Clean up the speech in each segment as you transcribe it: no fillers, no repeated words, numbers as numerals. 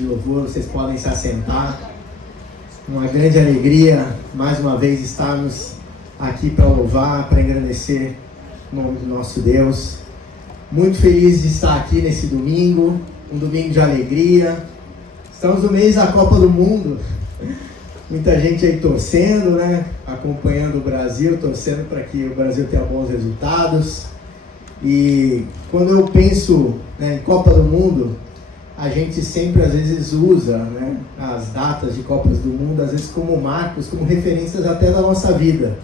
de louvor, vocês podem se assentar. Uma grande alegria, mais uma vez, estarmos aqui para louvar, para engrandecer o nome do nosso Deus. Muito feliz de estar aqui nesse domingo, um domingo de alegria. Estamos no mês da Copa do Mundo. Muita gente aí torcendo, né? Acompanhando o Brasil, torcendo para que o Brasil tenha bons resultados. E quando eu penso, né, em Copa do Mundo, a gente sempre às vezes usa, né, as datas de Copas do Mundo, às vezes como marcos, como referências até da nossa vida.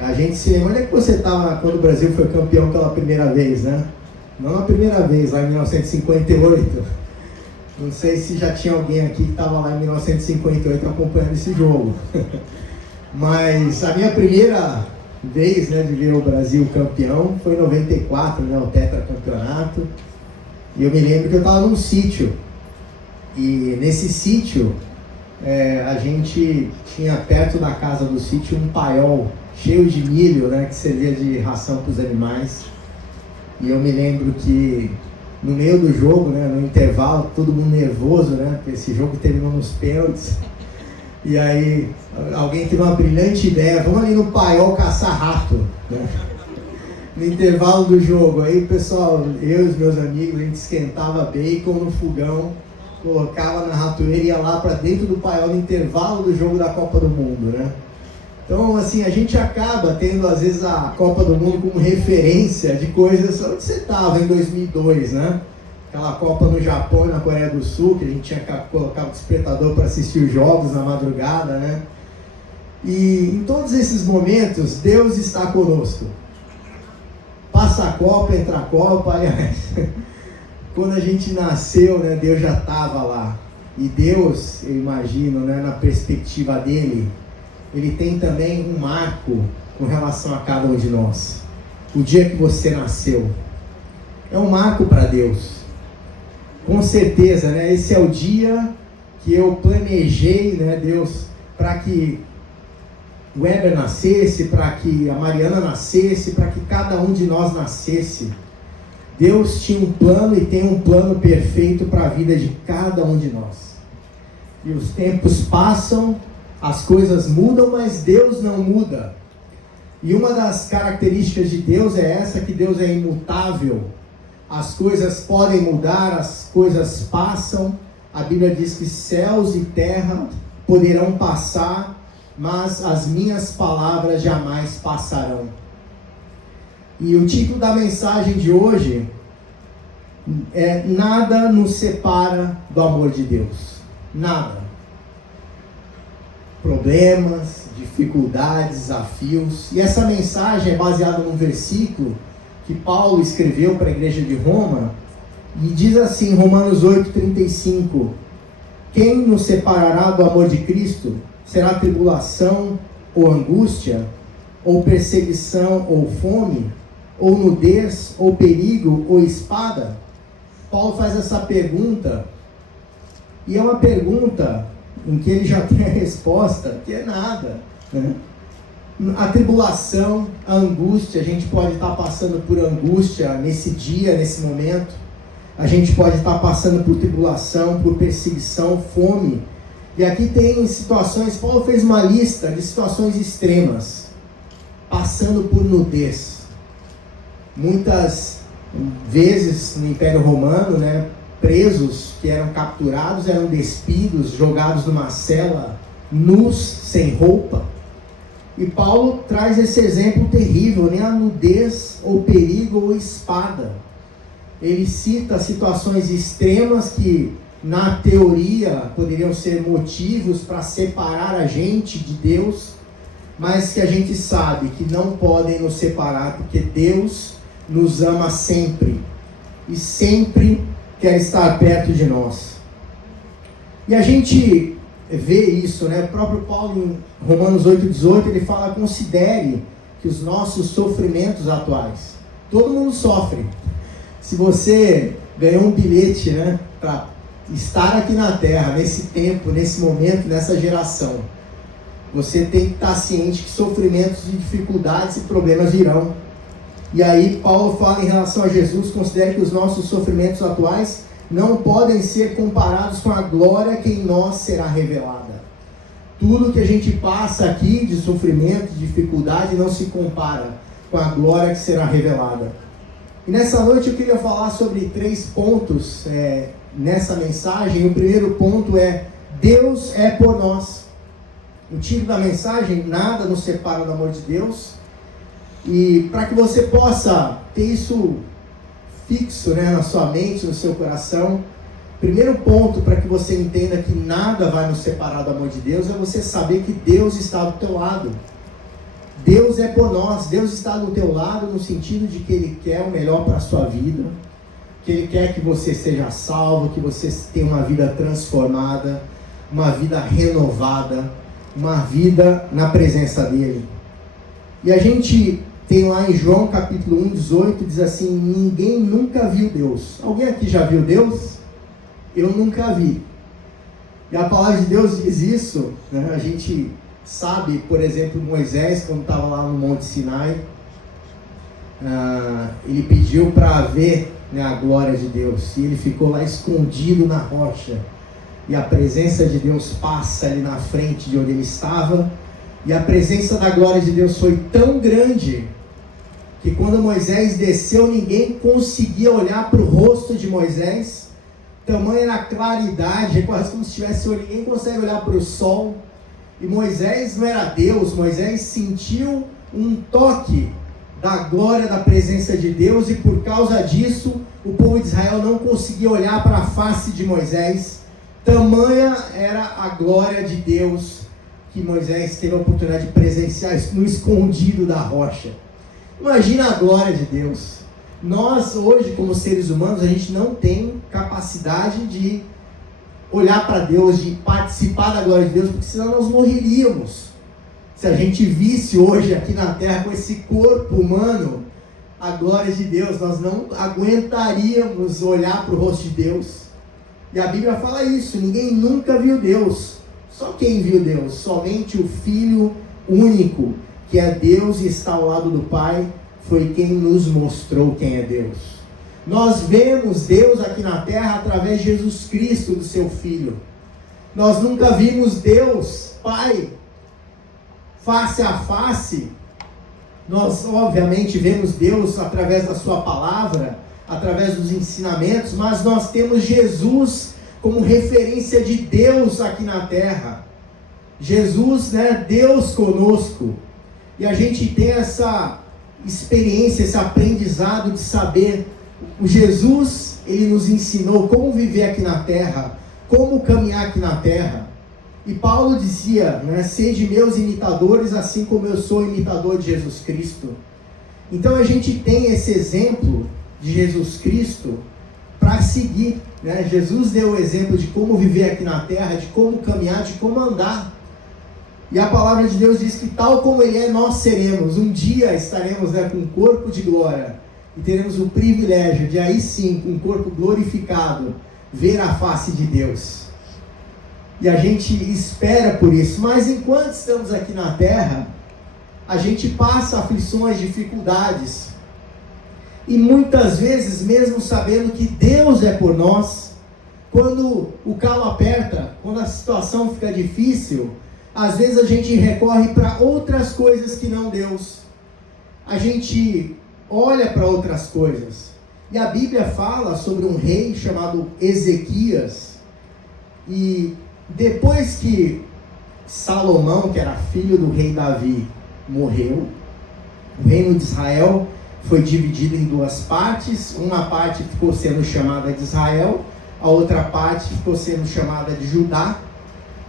A gente se lembra, onde é que você estava quando o Brasil foi campeão pela primeira vez, né? Não a primeira vez, lá em 1958. Não sei se já tinha alguém aqui que estava lá em 1958 acompanhando esse jogo. Mas a minha primeira vez, né, de ver o Brasil campeão foi em 94, né, o tetracampeonato. E eu me lembro que eu estava num sítio. E nesse sítio, a gente tinha perto da casa do sítio um paiol cheio de milho, né, que servia de ração para os animais. E eu me lembro que no meio do jogo, né, no intervalo, todo mundo nervoso, né, porque esse jogo terminou nos pênaltis. E aí alguém teve uma brilhante ideia: vamos ali no paiol caçar rato, né? No intervalo do jogo. Aí o pessoal, eu e os meus amigos, a gente esquentava bacon no fogão, colocava na ratoeira e ia lá para dentro do paiol no intervalo do jogo da Copa do Mundo, né? Então, assim, a gente acaba tendo, às vezes, a Copa do Mundo como referência de coisas. Onde você estava em 2002, né? Aquela Copa no Japão e na Coreia do Sul, que a gente tinha que colocar o despertador para assistir os jogos na madrugada, né? E em todos esses momentos, Deus está conosco. Passa a Copa, entra a Copa, aliás, quando a gente nasceu, né, Deus já estava lá. E Deus, eu imagino, né, na perspectiva dele, ele tem também um marco com relação a cada um de nós. O dia que você nasceu é um marco para Deus. Com certeza, né, esse é o dia que eu planejei, né, Deus, para que o Weber nascesse, para que a Mariana nascesse, para que cada um de nós nascesse. Deus tinha um plano e tem um plano perfeito para a vida de cada um de nós. E os tempos passam, as coisas mudam, mas Deus não muda. E uma das características de Deus é essa, que Deus é imutável. As coisas podem mudar, as coisas passam. A Bíblia diz que céus e terra poderão passar, mas as minhas palavras jamais passarão. E o título da mensagem de hoje é: nada nos separa do amor de Deus. Nada. Problemas, dificuldades, desafios. E essa mensagem é baseada num versículo que Paulo escreveu para a igreja de Roma, e diz assim, Romanos 8:35: quem nos separará do amor de Cristo? Será tribulação, ou angústia, ou perseguição, ou fome, ou nudez, ou perigo, ou espada? Paulo faz essa pergunta, e é uma pergunta em que ele já tem a resposta, que é nada, né? A tribulação, a angústia, a gente pode estar passando por angústia nesse dia, nesse momento. A gente pode estar passando por tribulação, por perseguição, fome. E aqui tem situações, Paulo fez uma lista de situações extremas, passando por nudez. Muitas vezes no Império Romano, né, presos que eram capturados, eram despidos, jogados numa cela, nus, sem roupa. E Paulo traz esse exemplo terrível, nem a nudez, ou perigo, ou espada. Ele cita situações extremas que, na teoria, poderiam ser motivos para separar a gente de Deus, mas que a gente sabe que não podem nos separar, porque Deus nos ama sempre, e sempre quer estar perto de nós. E a gente vê isso, né? O próprio Paulo, em Romanos 8:18, ele fala: considere que os nossos sofrimentos atuais, todo mundo sofre. Se você ganhou um bilhete, né, para estar aqui na Terra, nesse tempo, nesse momento, nessa geração, você tem que estar ciente que sofrimentos e dificuldades e problemas virão. E aí Paulo fala em relação a Jesus: considere que os nossos sofrimentos atuais não podem ser comparados com a glória que em nós será revelada. Tudo que a gente passa aqui de sofrimento, de dificuldade, não se compara com a glória que será revelada. E nessa noite eu queria falar sobre 3 pontos nessa mensagem. O primeiro ponto é: Deus é por nós. O título da mensagem: nada nos separa do amor de Deus. E para que você possa ter isso fixo, na sua mente, no seu coração, primeiro ponto para que você entenda que nada vai nos separar do amor de Deus é você saber que Deus está do teu lado. Deus é por nós. Deus está do teu lado no sentido de que Ele quer o melhor para a sua vida, que Ele quer que você seja salvo, que você tenha uma vida transformada, uma vida renovada, uma vida na presença dEle. E a gente tem lá em João capítulo 1, 18, diz assim: ninguém nunca viu Deus. Alguém aqui já viu Deus? Eu nunca vi. E a palavra de Deus diz isso, A gente sabe, por exemplo, Moisés, quando estava lá no Monte Sinai, ele pediu para ver a glória de Deus, e ele ficou lá escondido na rocha, e a presença de Deus passa ali na frente de onde ele estava, e a presença da glória de Deus foi tão grande, que quando Moisés desceu, ninguém conseguia olhar para o rosto de Moisés, tamanha era a claridade, é quase como se tivesse, ninguém consegue olhar para o sol. E Moisés não era Deus, Moisés sentiu um toque da glória, da presença de Deus, e por causa disso, o povo de Israel não conseguia olhar para a face de Moisés. Tamanha era a glória de Deus, que Moisés teve a oportunidade de presenciar no escondido da rocha. Imagina a glória de Deus. Nós hoje, como seres humanos, a gente não tem capacidade de olhar para Deus, de participar da glória de Deus, porque senão nós morreríamos. Se a gente visse hoje aqui na terra com esse corpo humano a glória de Deus, nós não aguentaríamos olhar para o rosto de Deus. E a Bíblia fala isso: ninguém nunca viu Deus. Só quem viu Deus? Somente o Filho único, que é Deus e está ao lado do Pai, foi quem nos mostrou quem é Deus. Nós vemos Deus aqui na terra através de Jesus Cristo, do seu Filho. Nós nunca vimos Deus, Pai, face a face. Nós, obviamente, vemos Deus através da sua palavra, através dos ensinamentos, mas nós temos Jesus como referência de Deus aqui na terra. Jesus, Deus conosco. E a gente tem essa experiência, esse aprendizado de saber, o Jesus, ele nos ensinou como viver aqui na terra, como caminhar aqui na terra. E Paulo dizia, sede meus imitadores, assim como eu sou imitador de Jesus Cristo. Então a gente tem esse exemplo de Jesus Cristo para seguir, Jesus deu o exemplo de como viver aqui na terra, de como caminhar, de como andar. E a palavra de Deus diz que tal como Ele é, nós seremos. Um dia estaremos com um corpo de glória, e teremos o privilégio de aí sim, com um corpo glorificado, ver a face de Deus. E a gente espera por isso. Mas enquanto estamos aqui na terra, a gente passa aflições, dificuldades. E muitas vezes, mesmo sabendo que Deus é por nós, quando o calo aperta, quando a situação fica difícil, às vezes a gente recorre para outras coisas que não Deus. A gente olha para outras coisas. E a Bíblia fala sobre um rei chamado Ezequias. E depois que Salomão, que era filho do rei Davi, morreu, o reino de Israel foi dividido em 2 partes. Uma parte ficou sendo chamada de Israel, a outra parte ficou sendo chamada de Judá.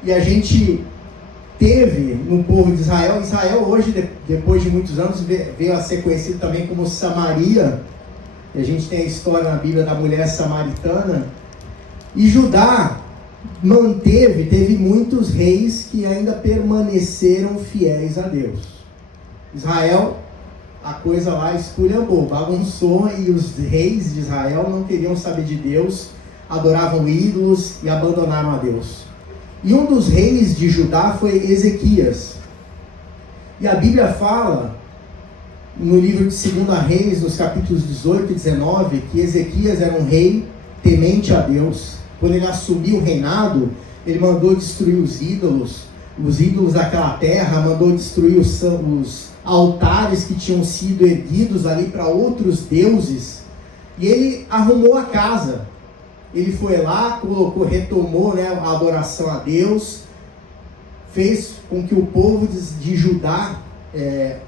E a gente teve no povo de Israel, hoje, depois de muitos anos, veio a ser conhecido também como Samaria. E a gente tem a história na Bíblia da mulher samaritana. E Judá teve muitos reis que ainda permaneceram fiéis a Deus. Israel, a coisa lá esculhambou, bagunçou, e os reis de Israel não queriam saber de Deus, adoravam ídolos e abandonaram a Deus. E um dos reis de Judá foi Ezequias. E a Bíblia fala, no livro de 2 Reis, nos capítulos 18 e 19, que Ezequias era um rei temente a Deus. Quando ele assumiu o reinado, ele mandou destruir os ídolos daquela terra, mandou destruir os altares que tinham sido erguidos ali para outros deuses, e ele arrumou a casa. Ele foi lá, retomou, né, a adoração a Deus, fez com que o povo de Judá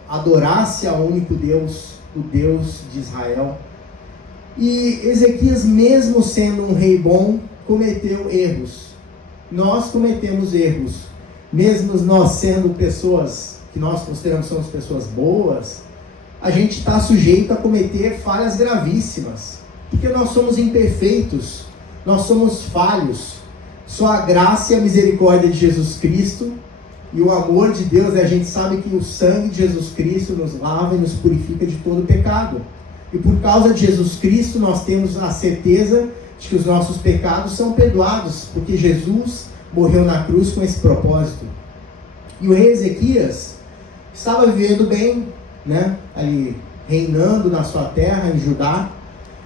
adorasse ao único Deus, o Deus de Israel. E Ezequias, mesmo sendo um rei bom, cometeu erros. Nós cometemos erros. Mesmo nós sendo pessoas que nós consideramos somos pessoas boas, a gente está sujeito a cometer falhas gravíssimas. Porque nós somos imperfeitos, nós somos falhos. Só a graça e a misericórdia de Jesus Cristo e o amor de Deus, a gente sabe que o sangue de Jesus Cristo nos lava e nos purifica de todo pecado. E por causa de Jesus Cristo, nós temos a certeza de que os nossos pecados são perdoados, porque Jesus morreu na cruz com esse propósito. E o rei Ezequias estava vivendo bem, né, ali reinando na sua terra, em Judá,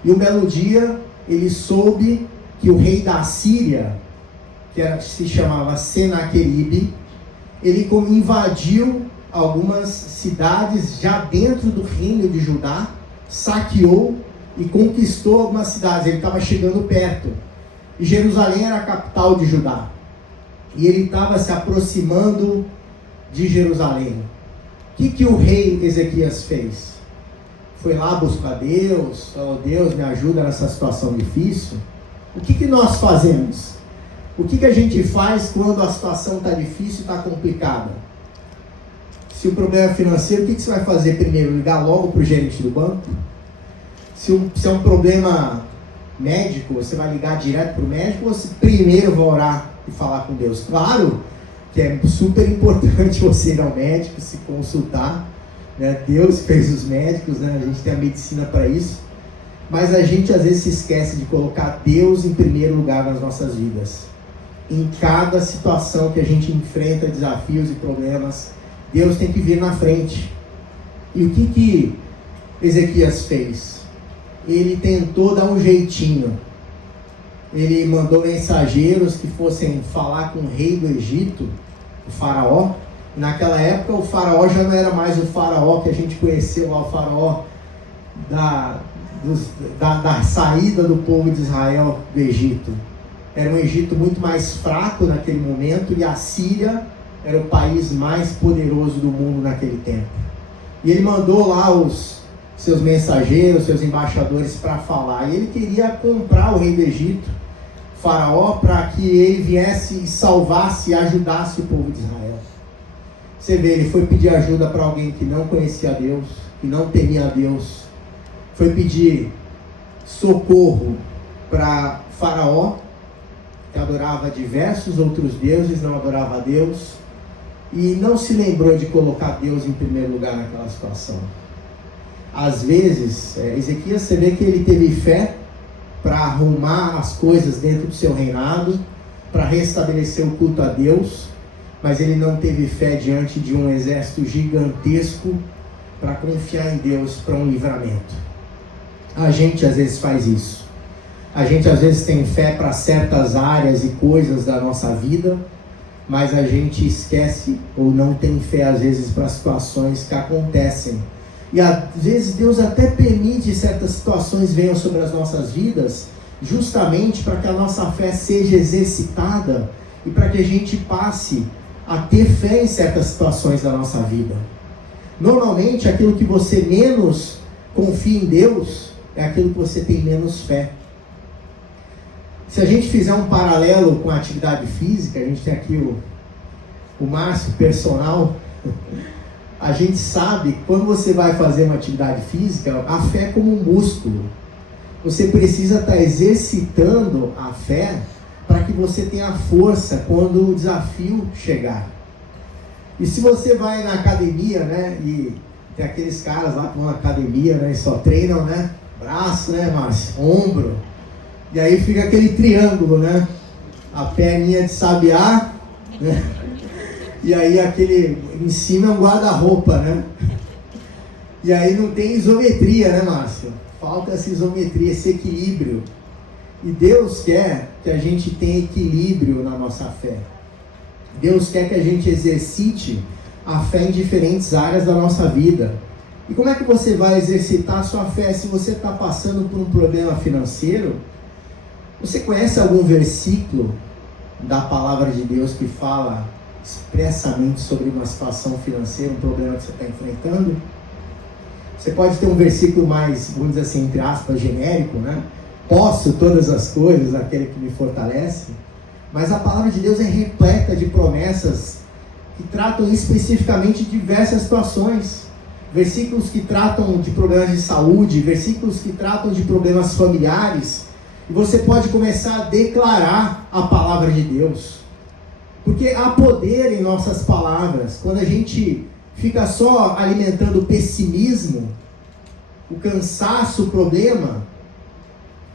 e um belo dia ele soube que o rei da Síria, se chamava Senaqueribe, ele invadiu algumas cidades já dentro do reino de Judá, saqueou e conquistou algumas cidades. Ele estava chegando perto, e Jerusalém era a capital de Judá, e ele estava se aproximando de Jerusalém. O que o rei Ezequias fez? Foi lá buscar Deus, falou: Deus, me ajuda nessa situação difícil. O que nós fazemos? O que a gente faz quando a situação está difícil, está complicada? Se o problema é financeiro, o que você vai fazer primeiro? Ligar logo para o gerente do banco? Se é um problema médico, você vai ligar direto para o médico, ou você primeiro vai orar e falar com Deus? Claro que é super importante você ir ao médico, se consultar, né? Deus fez os médicos, né? A gente tem a medicina para isso, mas a gente às vezes se esquece de colocar Deus em primeiro lugar nas nossas vidas. Em cada situação que a gente enfrenta desafios e problemas, Deus tem que vir na frente. E o que Ezequias fez? Ele tentou dar um jeitinho. Ele mandou mensageiros que fossem falar com o rei do Egito, o faraó. Naquela época o faraó já não era mais o faraó que a gente conheceu lá, o faraó da saída do povo de Israel do Egito. Era um Egito muito mais fraco naquele momento, e a Síria era o país mais poderoso do mundo naquele tempo. E ele mandou lá os seus mensageiros, seus embaixadores para falar, e ele queria comprar o rei do Egito, Faraó, para que ele viesse e salvasse e ajudasse o povo de Israel. Você vê, ele foi pedir ajuda para alguém que não conhecia Deus, que não temia a Deus, foi pedir socorro para Faraó, que adorava diversos outros deuses, não adorava a Deus, e não se lembrou de colocar Deus em primeiro lugar naquela situação. Às vezes, Ezequias, você vê que ele teve fé para arrumar as coisas dentro do seu reinado, para restabelecer o culto a Deus, mas ele não teve fé diante de um exército gigantesco para confiar em Deus para um livramento. A gente às vezes faz isso. A gente às vezes tem fé para certas áreas e coisas da nossa vida, mas a gente esquece ou não tem fé às vezes para situações que acontecem. E às vezes Deus até permite certas situações venham sobre as nossas vidas, justamente para que a nossa fé seja exercitada e para que a gente passe a ter fé em certas situações da nossa vida. Normalmente aquilo que você menos confia em Deus é aquilo que você tem menos fé. Se a gente fizer um paralelo com a atividade física, a gente tem aqui o Márcio, personal, a gente sabe que quando você vai fazer uma atividade física, a fé é como um músculo. Você precisa estar exercitando a fé para que você tenha força quando o desafio chegar. E se você vai na academia, né, e tem aqueles caras lá que vão na academia, né, e só treinam, né, braço, né, Márcio, ombro, e aí fica aquele triângulo, né, a perninha de sabiá, né, e aí aquele, em cima é um guarda-roupa, né, e aí não tem isometria, né, Márcio? Falta essa isometria, esse equilíbrio. E Deus quer que a gente tenha equilíbrio na nossa fé. Deus quer que a gente exercite a fé em diferentes áreas da nossa vida. E como é que você vai exercitar a sua fé se você está passando por um problema financeiro? Você conhece algum versículo da palavra de Deus que fala expressamente sobre uma situação financeira, um problema que você está enfrentando? Você pode ter um versículo mais, vamos dizer assim, entre aspas, genérico, né? Posso todas as coisas, aquele que me fortalece. Mas a palavra de Deus é repleta de promessas que tratam especificamente de diversas situações. Versículos que tratam de problemas de saúde, versículos que tratam de problemas familiares. E você pode começar a declarar a palavra de Deus. Porque há poder em nossas palavras. Quando a gente fica só alimentando o pessimismo, o cansaço, o problema,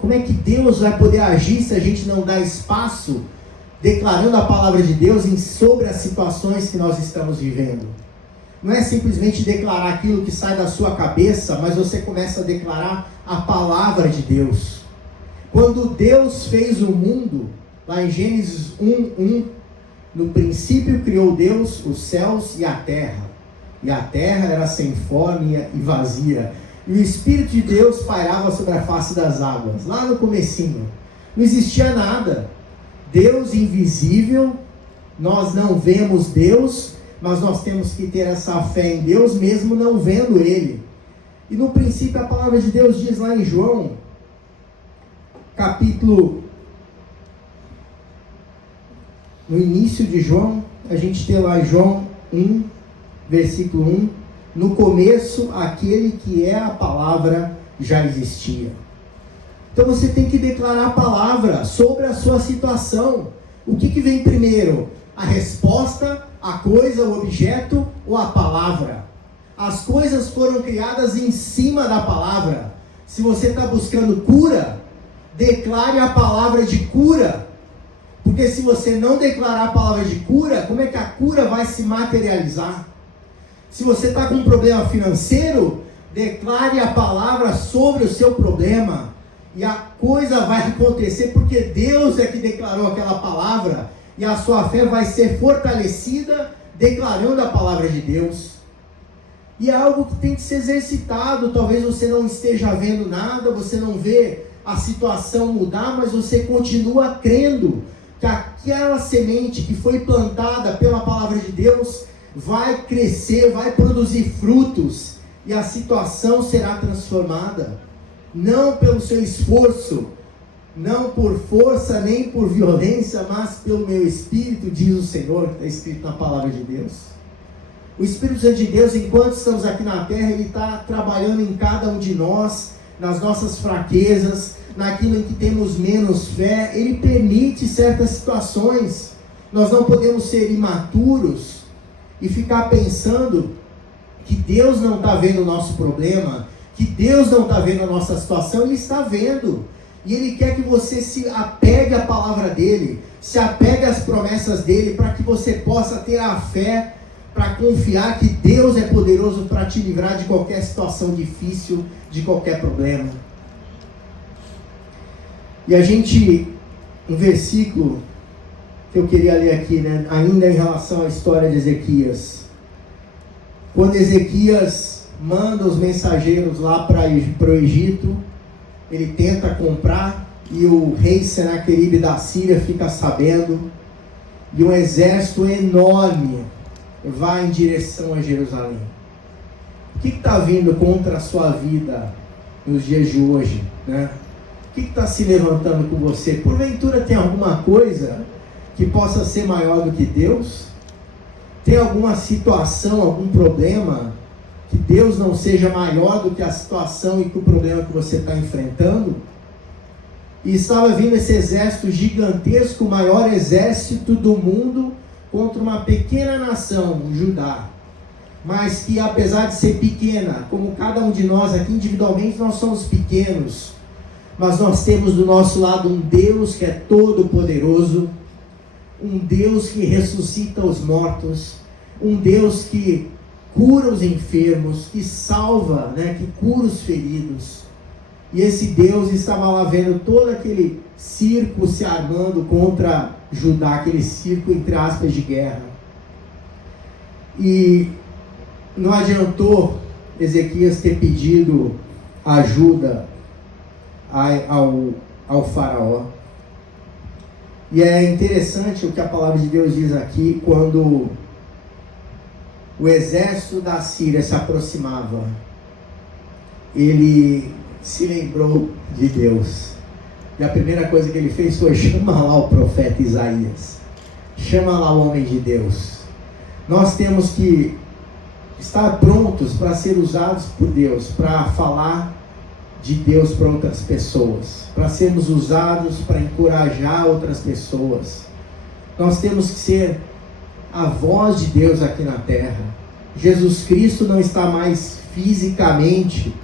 como é que Deus vai poder agir se a gente não dá espaço declarando a palavra de Deus sobre as situações que nós estamos vivendo? Não é simplesmente declarar aquilo que sai da sua cabeça, mas você começa a declarar a palavra de Deus. Quando Deus fez o mundo, lá em Gênesis 1:1, no princípio criou Deus os céus e a terra era sem forma e vazia, e o Espírito de Deus pairava sobre a face das águas. Lá no comecinho, não existia nada. Deus invisível, nós não vemos Deus, mas nós temos que ter essa fé em Deus mesmo não vendo Ele. E no princípio a palavra de Deus diz lá em João, no início de João, a gente tem lá João 1, versículo 1, no começo aquele que é a palavra já existia. Então você tem que declarar a palavra sobre a sua situação. O que vem primeiro? A resposta, a coisa, o objeto ou a palavra? As coisas foram criadas em cima da palavra. Se você está buscando cura, declare a palavra de cura. Porque se você não declarar a palavra de cura, como é que a cura vai se materializar? Se você está com um problema financeiro, declare a palavra sobre o seu problema. E a coisa vai acontecer porque Deus é que declarou aquela palavra. E a sua fé vai ser fortalecida declarando a palavra de Deus. E é algo que tem que ser exercitado. Talvez você não esteja vendo nada, você não vê a situação mudar, mas você continua crendo que aquela semente que foi plantada pela palavra de Deus vai crescer, vai produzir frutos, e a situação será transformada. Não pelo seu esforço, não por força, nem por violência, mas pelo meu Espírito, diz o Senhor, que está escrito na palavra de Deus. O Espírito Santo de Deus, enquanto estamos aqui na terra, Ele está trabalhando em cada um de nós, nas nossas fraquezas, naquilo em que temos menos fé. Ele permite certas situações. Nós não podemos ser imaturos e ficar pensando que Deus não está vendo o nosso problema, que Deus não está vendo a nossa situação. Ele está vendo, e Ele quer que você se apegue à palavra dEle, se apegue às promessas dEle, para que você possa ter a fé, para confiar que Deus é poderoso para te livrar de qualquer situação difícil, de qualquer problema. E um versículo que eu queria ler aqui, né, ainda em relação à história de Ezequias. Quando Ezequias manda os mensageiros lá para o Egito, ele tenta comprar, e o rei Senaqueribe da Síria fica sabendo, e um exército enorme vai em direção a Jerusalém. O que está vindo contra a sua vida nos dias de hoje, né? O que está se levantando com você? Porventura tem alguma coisa que possa ser maior do que Deus? Tem alguma situação, algum problema que Deus não seja maior do que a situação e que o problema que você está enfrentando? E estava vindo esse exército gigantesco, o maior exército do mundo, contra uma pequena nação, Judá. Mas que, apesar de ser pequena, como cada um de nós aqui individualmente, nós somos pequenos, mas nós temos do nosso lado um Deus que é todo poderoso, um Deus que ressuscita os mortos, um Deus que cura os enfermos, que salva, né, que cura os feridos. E esse Deus estava lá vendo todo aquele circo se armando contra Judá, aquele circo entre aspas de guerra. E não adiantou Ezequias ter pedido ajuda ao faraó. E é interessante o que a palavra de Deus diz aqui, quando o exército da Síria se aproximava, ele se lembrou de Deus. E a primeira coisa que ele fez foi: chama lá o profeta Isaías, chama lá o homem de Deus. Nós temos que estar prontos para ser usados por Deus, para falar de Deus para outras pessoas, para sermos usados para encorajar outras pessoas. Nós temos que ser a voz de Deus aqui na terra. Jesus Cristo não está mais fisicamente.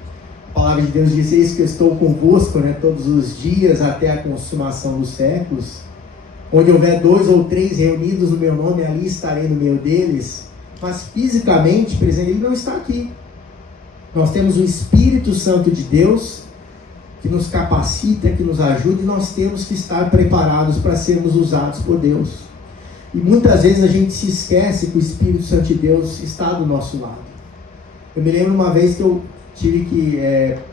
A palavra de Deus diz: eis que eu estou convosco, todos os dias até a consumação dos séculos. Onde houver 2 ou 3 reunidos no meu nome, ali estarei no meio deles. Mas fisicamente presente, ele não está aqui. Nós temos o Espírito Santo de Deus que nos capacita, que nos ajuda, e nós temos que estar preparados para sermos usados por Deus. E muitas vezes a gente se esquece que o Espírito Santo de Deus está do nosso lado. Eu me lembro uma vez que eu tive que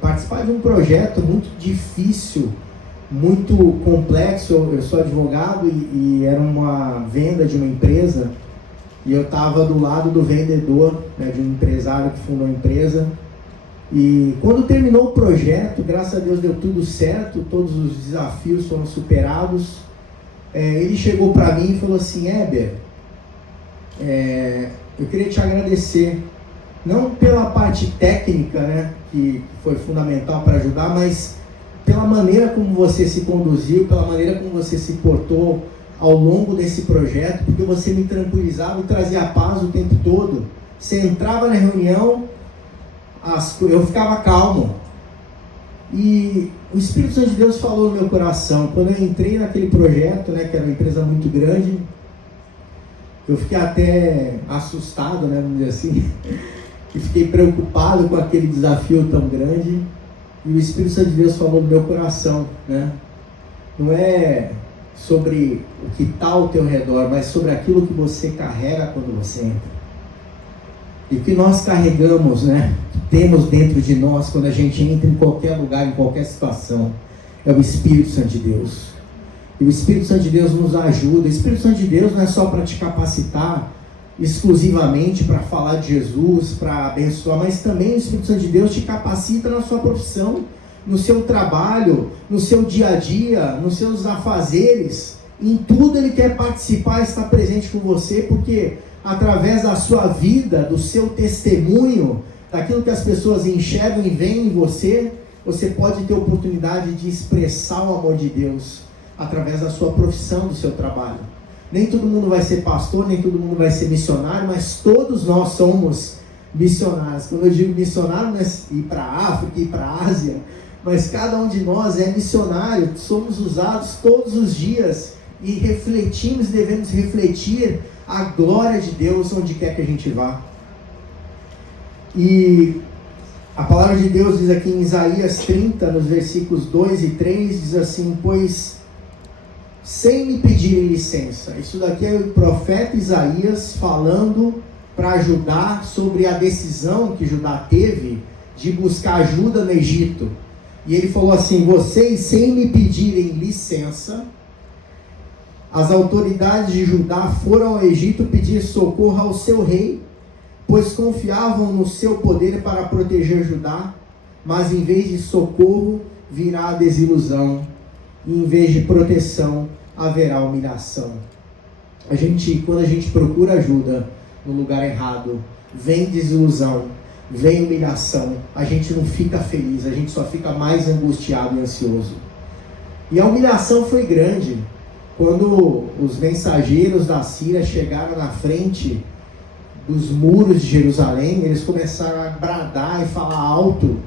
participar de um projeto muito difícil, muito complexo. Eu sou advogado e era uma venda de uma empresa, e eu estava do lado do vendedor, de um empresário que fundou a empresa. E quando terminou o projeto, graças a Deus deu tudo certo, todos os desafios foram superados. Ele chegou para mim e falou assim: Heber, eu queria te agradecer, não pela parte técnica, que foi fundamental para ajudar, mas pela maneira como você se conduziu, pela maneira como você se portou ao longo desse projeto, porque você me tranquilizava e trazia paz o tempo todo. Você entrava na reunião, eu ficava calmo. E o Espírito Santo de Deus falou no meu coração. Quando eu entrei naquele projeto, que era uma empresa muito grande, eu fiquei até assustado, vamos dizer assim, e fiquei preocupado com aquele desafio tão grande. E o Espírito Santo de Deus falou no meu coração, não é sobre o que está ao teu redor, mas sobre aquilo que você carrega quando você entra. E o que nós carregamos, que temos dentro de nós quando a gente entra em qualquer lugar, em qualquer situação, é o Espírito Santo de Deus. E o Espírito Santo de Deus nos ajuda. O Espírito Santo de Deus não é só para te capacitar exclusivamente para falar de Jesus, para abençoar, mas também o Espírito Santo de Deus te capacita na sua profissão, no seu trabalho, no seu dia a dia, nos seus afazeres. Em tudo Ele quer participar, estar presente com você, porque através da sua vida, do seu testemunho, daquilo que as pessoas enxergam e veem em você, você pode ter oportunidade de expressar o amor de Deus através da sua profissão, do seu trabalho. Nem todo mundo vai ser pastor, nem todo mundo vai ser missionário, mas todos nós somos missionários. Quando eu digo missionário, não é ir para a África, ir para a Ásia, mas cada um de nós é missionário. Somos usados todos os dias e refletimos, devemos refletir a glória de Deus onde quer que a gente vá. E a palavra de Deus diz aqui em Isaías 30, nos versículos 2 e 3, diz assim: pois sem me pedirem licença. Isso daqui é o profeta Isaías falando para Judá sobre a decisão que Judá teve de buscar ajuda no Egito. E ele falou assim: vocês, sem me pedirem licença, as autoridades de Judá foram ao Egito pedir socorro ao seu rei, pois confiavam no seu poder para proteger Judá, mas em vez de socorro virá a desilusão, e em vez de proteção haverá humilhação. Quando a gente procura ajuda no lugar errado, vem desilusão, vem humilhação, a gente não fica feliz, a gente só fica mais angustiado e ansioso. E a humilhação foi grande. Quando os mensageiros da Síria chegaram na frente dos muros de Jerusalém, eles começaram a bradar e falar alto,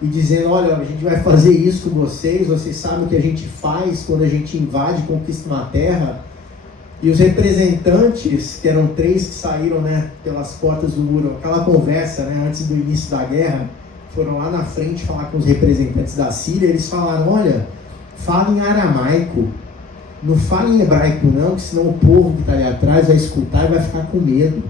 e dizendo: olha, a gente vai fazer isso com vocês sabem o que a gente faz quando a gente invade e conquista uma terra. E os representantes, que eram 3 que saíram pelas portas do muro, aquela conversa antes do início da guerra, foram lá na frente falar com os representantes da Síria. Eles falaram: olha, fala em aramaico, não fala em hebraico não, que senão o povo que está ali atrás vai escutar e vai ficar com medo.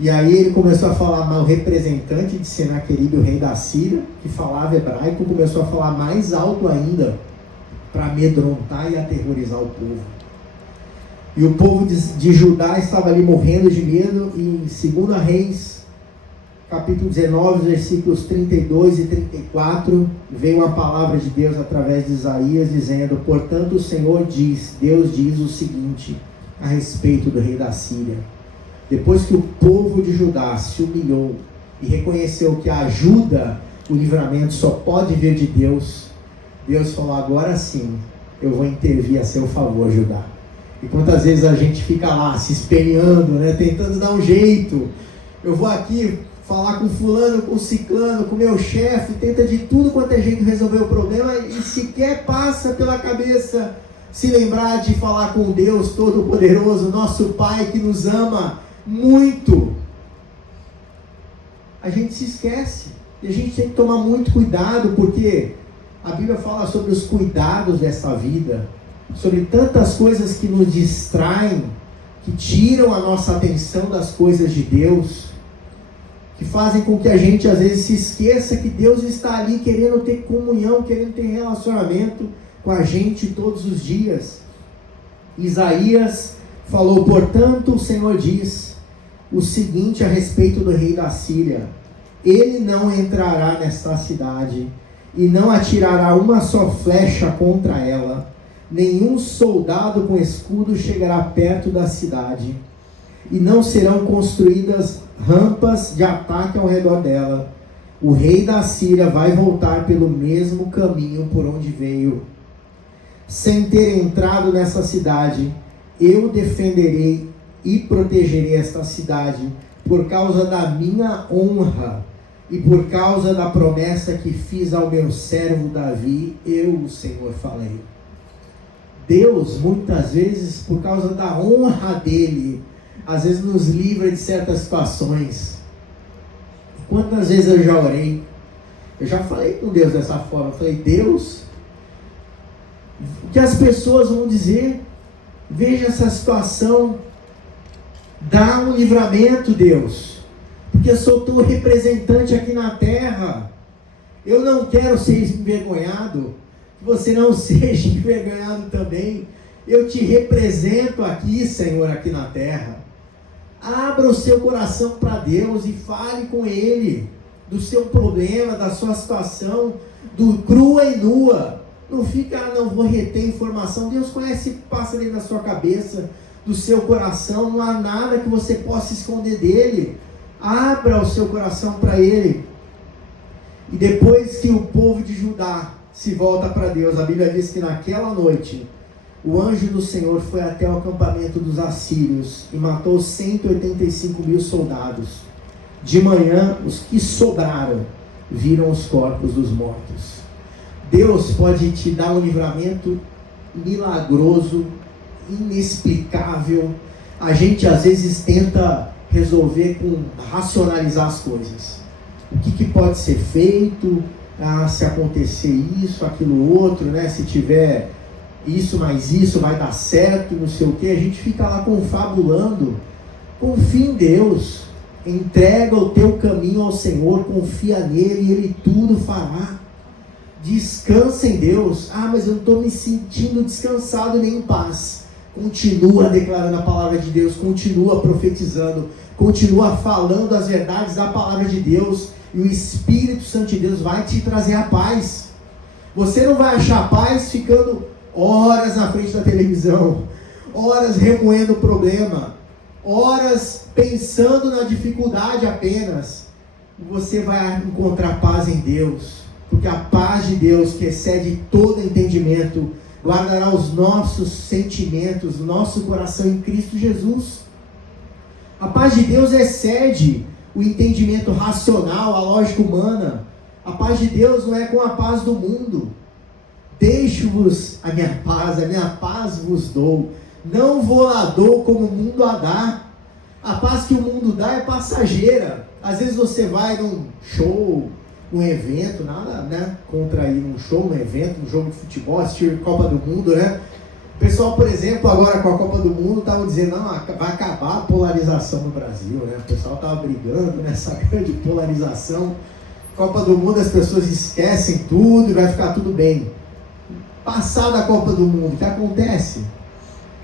E aí ele começou a falar, o representante de Senaqueribe, o rei da Síria, que falava hebraico, começou a falar mais alto ainda, para amedrontar e aterrorizar o povo. E o povo de Judá estava ali morrendo de medo. E em 2 Reis, capítulo 19, versículos 32 e 34, veio a palavra de Deus através de Isaías, dizendo: portanto o Senhor diz, Deus diz o seguinte a respeito do rei da Síria. Depois que o povo de Judá se humilhou e reconheceu que a ajuda, o livramento só pode vir de Deus, Deus falou: agora sim, eu vou intervir a seu favor, Judá. E quantas vezes a gente fica lá se esperneando, né, tentando dar um jeito. Eu vou aqui falar com fulano, com ciclano, com meu chefe, tenta de tudo quanto é jeito resolver o problema e sequer passa pela cabeça se lembrar de falar com Deus Todo-Poderoso, nosso Pai que nos ama muito. A gente se esquece. E a gente tem que tomar muito cuidado, porque a Bíblia fala sobre os cuidados dessa vida, sobre tantas coisas que nos distraem, que tiram a nossa atenção das coisas de Deus, que fazem com que a gente às vezes se esqueça que Deus está ali querendo ter comunhão, querendo ter relacionamento com a gente todos os dias. Isaías falou: portanto o Senhor diz o seguinte a respeito do rei da Síria: ele não entrará nesta cidade e não atirará uma só flecha contra ela, nenhum soldado com escudo chegará perto da cidade, e não serão construídas rampas de ataque ao redor dela. O rei da Síria vai voltar pelo mesmo caminho por onde veio. Sem ter entrado nessa cidade, eu defenderei e protegerei esta cidade por causa da minha honra e por causa da promessa que fiz ao meu servo Davi, eu, o Senhor, falei. Deus, muitas vezes, por causa da honra dele, às vezes nos livra de certas situações. Quantas vezes eu já orei, eu já falei com Deus dessa forma, eu falei: Deus, o que as pessoas vão dizer? Veja essa situação, dá um livramento, Deus, porque eu sou teu representante aqui na terra, eu não quero ser envergonhado, que você não seja envergonhado também. Eu te represento aqui, Senhor, aqui na terra. Abra o seu coração para Deus e fale com Ele do seu problema, da sua situação, do crua e nua. Não fica: não vou reter informação. Deus conhece o que passa dentro da sua cabeça, do seu coração. Não há nada que você possa esconder dele. Abra o seu coração para Ele. E depois que o povo de Judá se volta para Deus, a Bíblia diz que naquela noite o anjo do Senhor foi até o acampamento dos assírios e matou 185.000 soldados. De manhã, os que sobraram viram os corpos dos mortos. Deus pode te dar um livramento milagroso, inexplicável. A gente às vezes tenta resolver racionalizar as coisas. O que pode ser feito? Se acontecer isso, aquilo outro, né? Se tiver isso mais isso, vai dar certo, não sei o que. A gente fica lá confabulando. Confia em Deus. Entrega o teu caminho ao Senhor, confia nele e Ele tudo fará. Descansa em Deus. Mas eu não estou me sentindo descansado nem em paz. Continua declarando a palavra de Deus, continua profetizando, continua falando as verdades da palavra de Deus, e o Espírito Santo de Deus vai te trazer a paz. Você não vai achar paz ficando horas na frente da televisão, horas remoendo o problema, horas pensando na dificuldade apenas. Você vai encontrar paz em Deus, porque a paz de Deus, que excede todo entendimento, guardará os nossos sentimentos, o nosso coração em Cristo Jesus. A paz de Deus excede o entendimento racional, a lógica humana. A paz de Deus não é com a paz do mundo. Deixo-vos a minha paz vos dou. Não vou lá dou como o mundo a dá. A paz que o mundo dá é passageira. Às vezes você vai num show, um evento, nada, né, contra ir num show, um evento, um jogo de futebol, assistir Copa do Mundo, né? O pessoal, por exemplo, agora com a Copa do Mundo, estavam dizendo, não, vai acabar a polarização no Brasil, né? O pessoal estava brigando nessa grande polarização. Copa do Mundo, as pessoas esquecem tudo e vai ficar tudo bem. Passada a Copa do Mundo, o que acontece?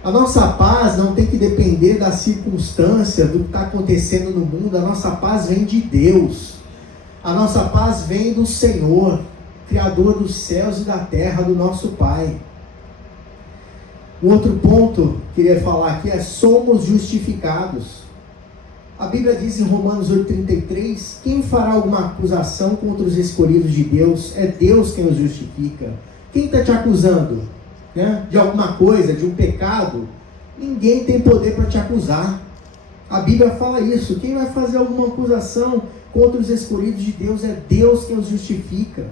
A nossa paz não tem que depender das circunstâncias, do que está acontecendo no mundo. A nossa paz vem de Deus. A nossa paz vem do Senhor, Criador dos céus e da terra, do nosso Pai. Um outro ponto que eu queria falar aqui é: somos justificados. A Bíblia diz em Romanos 8,33: quem fará alguma acusação contra os escolhidos de Deus? É Deus quem os justifica. Quem está te acusando, né, de alguma coisa, de um pecado? Ninguém tem poder para te acusar. A Bíblia fala isso. Quem vai fazer alguma acusação contra os escolhidos de Deus? É Deus quem os justifica.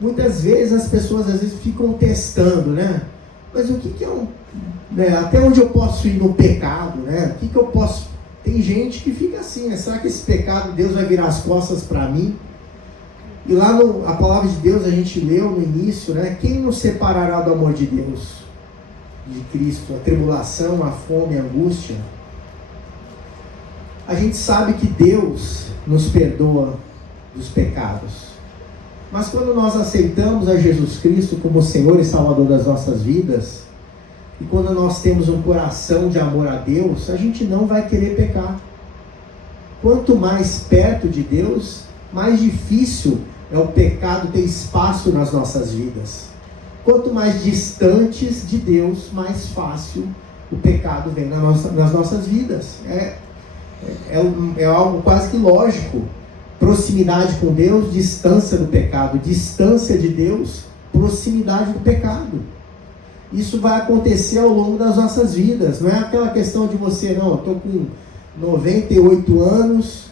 Muitas vezes as pessoas ficam testando, né? Mas o que é né, até onde eu posso ir no pecado, né? O que eu posso... Tem gente que fica assim, né? Será que esse pecado Deus vai virar as costas para mim? E lá a palavra de Deus a gente leu no início, né? Quem nos separará do amor de Deus? De Cristo, a tribulação, a fome, a angústia. A gente sabe que Deus nos perdoa dos pecados. Mas quando nós aceitamos a Jesus Cristo como Senhor e Salvador das nossas vidas, e quando nós temos um coração de amor a Deus, a gente não vai querer pecar. Quanto mais perto de Deus, mais difícil é o pecado ter espaço nas nossas vidas. Quanto mais distantes de Deus, mais fácil o pecado vem nas nossas vidas. É algo quase que lógico. Proximidade com Deus, distância do pecado. Distância de Deus, proximidade do pecado. Isso vai acontecer ao longo das nossas vidas. Não é aquela questão de você, não, eu estou com 98 anos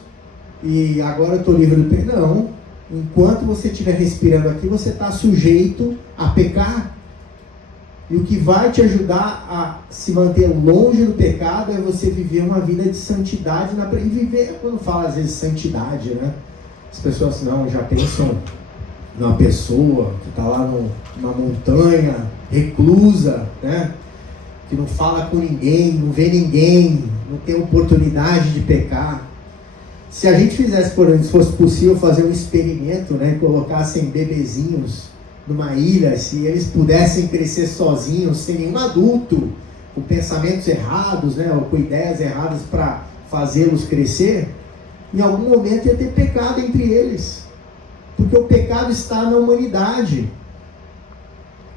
e agora eu estou livre do pecado. Não. Enquanto você estiver respirando aqui, você está sujeito a pecar. E o que vai te ajudar a se manter longe do pecado é você viver uma vida de santidade. E viver, quando fala às vezes santidade, né? As pessoas não, já pensam numa pessoa que está lá numa montanha, reclusa, né? Que não fala com ninguém, não vê ninguém, não tem oportunidade de pecar. Se a gente fizesse, por exemplo, se fosse possível fazer um experimento, né? Colocassem bebezinhos numa ilha, se eles pudessem crescer sozinhos, sem nenhum adulto, com pensamentos errados, né, ou com ideias erradas para fazê-los crescer, em algum momento ia ter pecado entre eles, porque o pecado está na humanidade.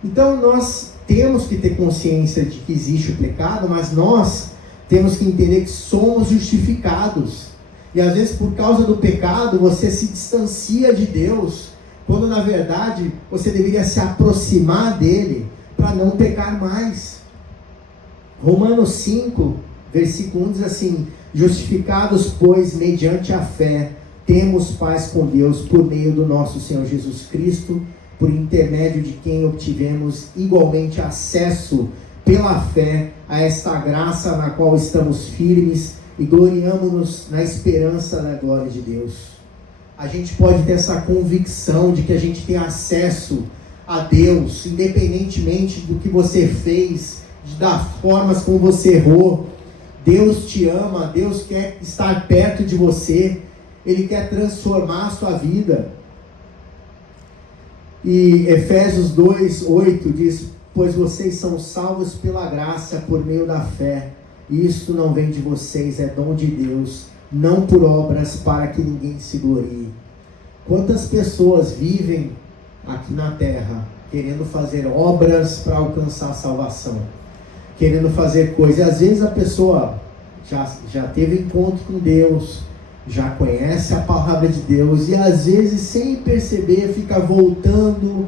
Então nós temos que ter consciência de que existe o pecado, mas nós temos que entender que somos justificados, e às vezes por causa do pecado você se distancia de Deus, quando na verdade você deveria se aproximar dele para não pecar mais. Romanos 5, versículo 1 diz assim: justificados, pois, mediante a fé, temos paz com Deus por meio do nosso Senhor Jesus Cristo, por intermédio de quem obtivemos igualmente acesso pela fé a esta graça na qual estamos firmes e gloriamo-nos na esperança da glória de Deus. A gente pode ter essa convicção de que a gente tem acesso a Deus, independentemente do que você fez, das formas como você errou. Deus te ama, Deus quer estar perto de você, Ele quer transformar a sua vida. E Efésios 2:8 diz: pois vocês são salvos pela graça por meio da fé, e isto não vem de vocês, é dom de Deus, não por obras, para que ninguém se glorie. Quantas pessoas vivem aqui na terra querendo fazer obras para alcançar a salvação, querendo fazer coisas, e às vezes a pessoa já teve encontro com Deus, já conhece a palavra de Deus, e às vezes sem perceber fica voltando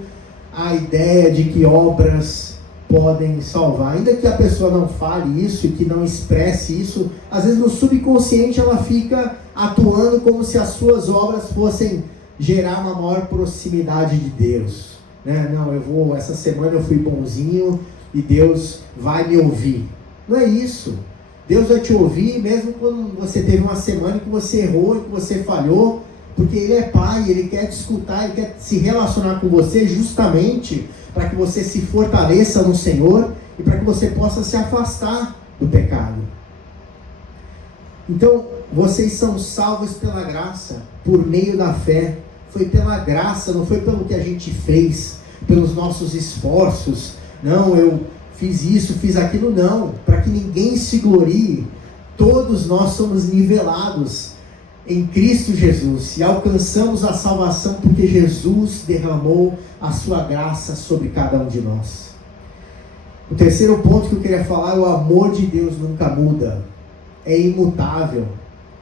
à ideia de que obras podem salvar, ainda que a pessoa não fale isso e que não expresse isso. Às vezes no subconsciente ela fica atuando como se as suas obras fossem gerar uma maior proximidade de Deus, né? Não, essa semana eu fui bonzinho e Deus vai me ouvir. Não é isso. Deus vai te ouvir mesmo quando você teve uma semana que você errou e que você falhou, porque Ele é Pai, Ele quer te escutar, Ele quer se relacionar com você justamente para que você se fortaleça no Senhor e para que você possa se afastar do pecado. Então, vocês são salvos pela graça, por meio da fé. Foi pela graça, não foi pelo que a gente fez, pelos nossos esforços. Não, eu fiz isso, fiz aquilo, não. Para que ninguém se glorie, todos nós somos nivelados em Cristo Jesus e alcançamos a salvação porque Jesus derramou a sua graça sobre cada um de nós. O terceiro ponto que eu queria falar é o amor de Deus nunca muda, é imutável.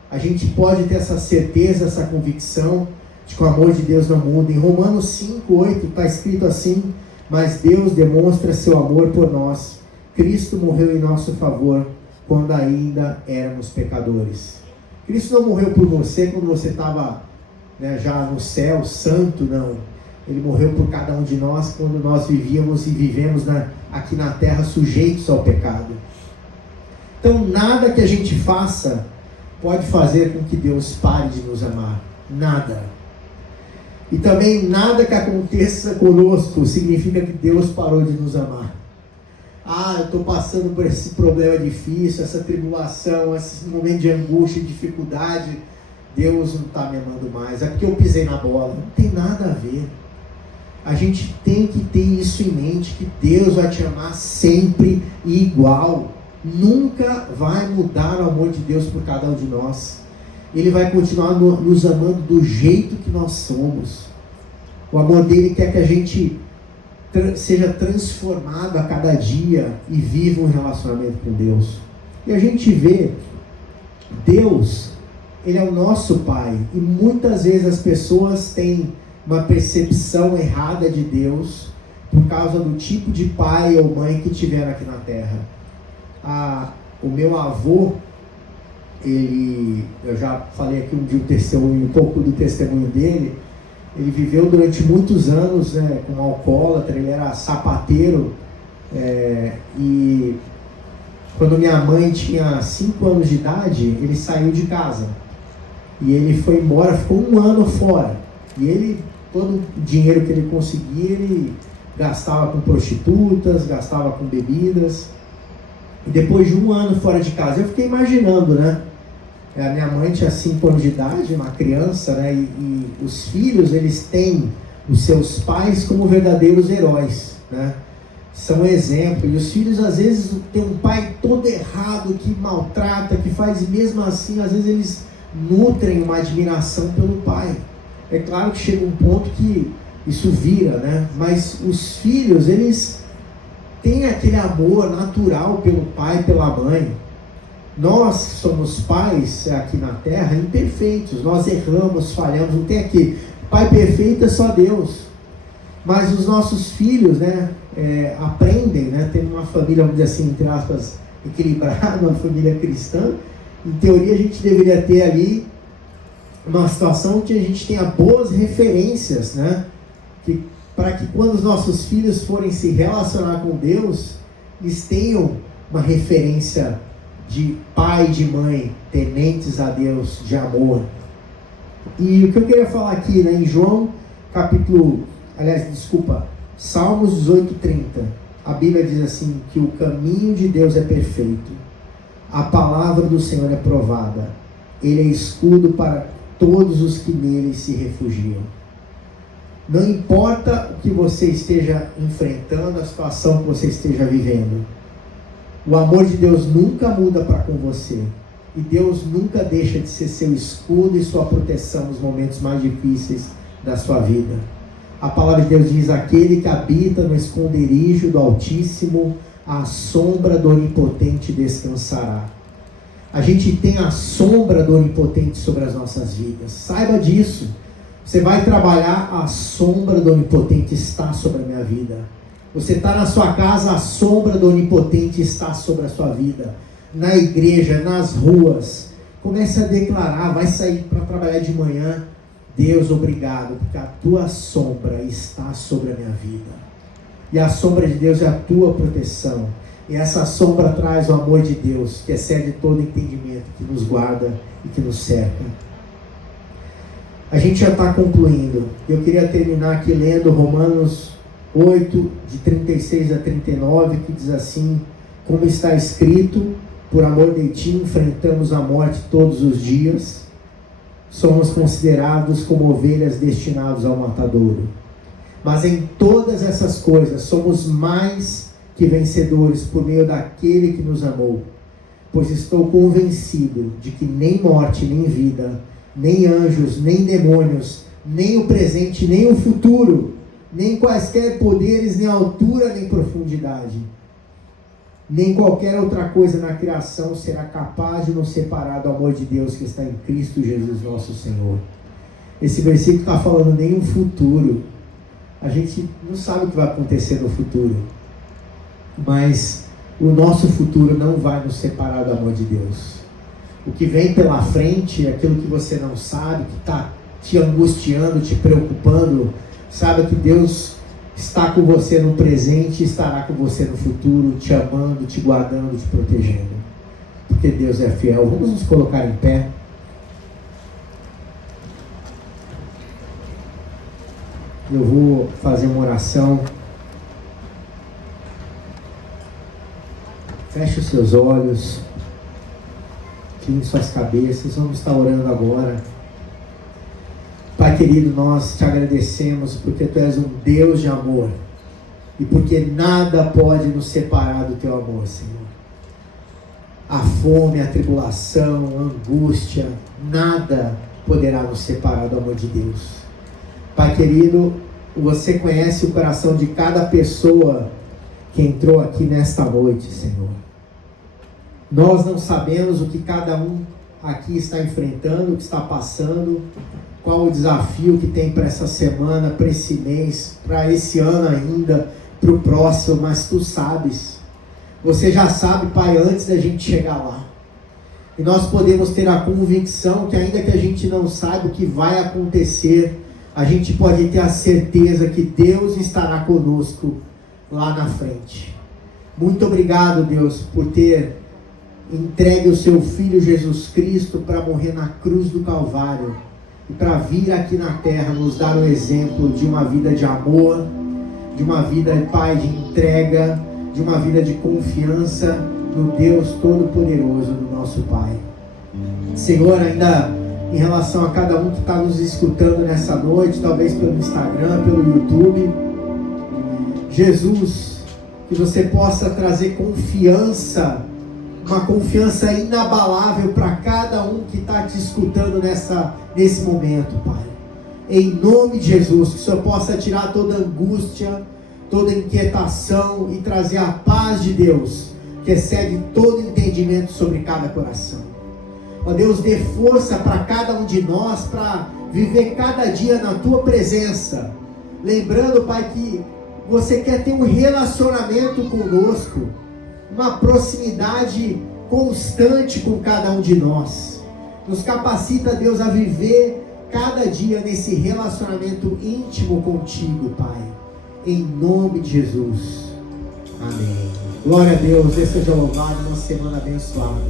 A gente pode ter essa certeza, essa convicção de que o amor de Deus não muda. Em Romanos 5:8 está escrito assim: mas Deus demonstra seu amor por nós. Cristo morreu em nosso favor quando ainda éramos pecadores. Cristo não morreu por você quando você estava já no céu, santo, não. Ele morreu por cada um de nós quando nós vivíamos e vivemos aqui na terra sujeitos ao pecado. Então nada que a gente faça pode fazer com que Deus pare de nos amar. Nada. E também nada que aconteça conosco significa que Deus parou de nos amar. Eu estou passando por esse problema difícil, essa tribulação, esse momento de angústia e dificuldade. Deus não está me amando mais. É porque eu pisei na bola. Não tem nada a ver. A gente tem que ter isso em mente, que Deus vai te amar sempre e igual. Nunca vai mudar o amor de Deus por cada um de nós. Ele vai continuar nos amando do jeito que nós somos. O amor dele quer que a gente seja transformado a cada dia e viva um relacionamento com Deus. E a gente vê Deus, Ele é o nosso Pai. E muitas vezes as pessoas têm uma percepção errada de Deus por causa do tipo de pai ou mãe que tiveram aqui na terra. O meu avô, eu já falei aqui um pouco do testemunho dele. Ele viveu durante muitos anos como alcoólatra, ele era sapateiro, e quando minha mãe tinha 5 anos de idade, ele saiu de casa, e ele foi embora, ficou 1 ano fora, e todo o dinheiro que ele conseguia, ele gastava com prostitutas, gastava com bebidas, e depois de 1 ano fora de casa, eu fiquei imaginando, a minha mãe tinha 5 anos de idade, uma criança, e os filhos, eles têm os seus pais como verdadeiros heróis, são exemplo, e os filhos às vezes têm um pai todo errado, que maltrata, que faz, e mesmo assim, às vezes eles nutrem uma admiração pelo pai. É claro que chega um ponto que isso vira, mas os filhos, eles têm aquele amor natural pelo pai e pela mãe. Nós somos pais aqui na terra imperfeitos, nós erramos, falhamos, não tem aqui. Pai perfeito é só Deus. Mas os nossos filhos, aprendem, tendo uma família, vamos dizer assim, entre aspas, equilibrada, uma família cristã. Em teoria a gente deveria ter ali uma situação onde a gente tenha boas referências, para que quando os nossos filhos forem se relacionar com Deus, eles tenham uma referência de pai e de mãe, tementes a Deus, de amor. E o que eu queria falar aqui, em João, Salmos 18:30, a Bíblia diz assim, que o caminho de Deus é perfeito, a palavra do Senhor é provada, Ele é escudo para todos os que nele se refugiam. Não importa o que você esteja enfrentando, a situação que você esteja vivendo, o amor de Deus nunca muda para com você. E Deus nunca deixa de ser seu escudo e sua proteção nos momentos mais difíceis da sua vida. A palavra de Deus diz: aquele que habita no esconderijo do Altíssimo, à sombra do Onipotente descansará. A gente tem a sombra do Onipotente sobre as nossas vidas. Saiba disso. Você vai trabalhar, a sombra do Onipotente está sobre a minha vida. Você está na sua casa, a sombra do Onipotente está sobre a sua vida. Na igreja, nas ruas. Comece a declarar, vai sair para trabalhar de manhã. Deus, obrigado, porque a tua sombra está sobre a minha vida. E a sombra de Deus é a tua proteção. E essa sombra traz o amor de Deus, que excede todo entendimento, que nos guarda e que nos cerca. A gente já está concluindo. Eu queria terminar aqui lendo Romanos 8, de 36 a 39, que diz assim: como está escrito, por amor de ti enfrentamos a morte todos os dias, somos considerados como ovelhas destinadas ao matadouro. Mas em todas essas coisas somos mais que vencedores por meio daquele que nos amou. Pois estou convencido de que nem morte, nem vida, nem anjos, nem demônios, nem o presente, nem o futuro, nem quaisquer poderes, nem altura, nem profundidade, nem qualquer outra coisa na criação será capaz de nos separar do amor de Deus que está em Cristo Jesus nosso Senhor. Esse versículo está falando nem um futuro. A gente não sabe o que vai acontecer no futuro, mas o nosso futuro não vai nos separar do amor de Deus. O que vem pela frente, aquilo que você não sabe, que está te angustiando, te preocupando, sabe que Deus está com você no presente e estará com você no futuro, te amando, te guardando, te protegendo. Porque Deus é fiel. Vamos nos colocar em pé. Eu vou fazer uma oração. Feche os seus olhos. Incline suas cabeças. Vamos estar orando agora. Pai querido, nós te agradecemos porque Tu és um Deus de amor e porque nada pode nos separar do Teu amor, Senhor. A fome, a tribulação, a angústia, nada poderá nos separar do amor de Deus. Pai querido, você conhece o coração de cada pessoa que entrou aqui nesta noite, Senhor. Nós não sabemos o que cada um aqui está enfrentando, o que está passando, qual o desafio que tem para essa semana, para esse mês, para esse ano ainda, para o próximo, mas Tu sabes. Você já sabe, Pai, antes da gente chegar lá. E nós podemos ter a convicção que ainda que a gente não saiba o que vai acontecer, a gente pode ter a certeza que Deus estará conosco lá na frente. Muito obrigado, Deus, por ter entregue o Seu Filho Jesus Cristo para morrer na cruz do Calvário e para vir aqui na terra nos dar um exemplo de uma vida de amor, de uma vida, Pai, de entrega, de uma vida de confiança no Deus Todo-Poderoso, do nosso Pai. Senhor, ainda em relação a cada um que está nos escutando nessa noite, talvez pelo Instagram, pelo YouTube, Jesus, que você possa trazer confiança, uma confiança inabalável para cada um que está te escutando nesse momento, Pai. Em nome de Jesus, que o Senhor possa tirar toda angústia, toda inquietação e trazer a paz de Deus, que excede todo entendimento sobre cada coração. Ó Deus, dê força para cada um de nós, para viver cada dia na Tua presença. Lembrando, Pai, que você quer ter um relacionamento conosco, uma proximidade constante com cada um de nós. Nos capacita, Deus, a viver cada dia nesse relacionamento íntimo contigo, Pai. Em nome de Jesus. Amém. Glória a Deus. Deus seja louvado. Uma semana abençoada.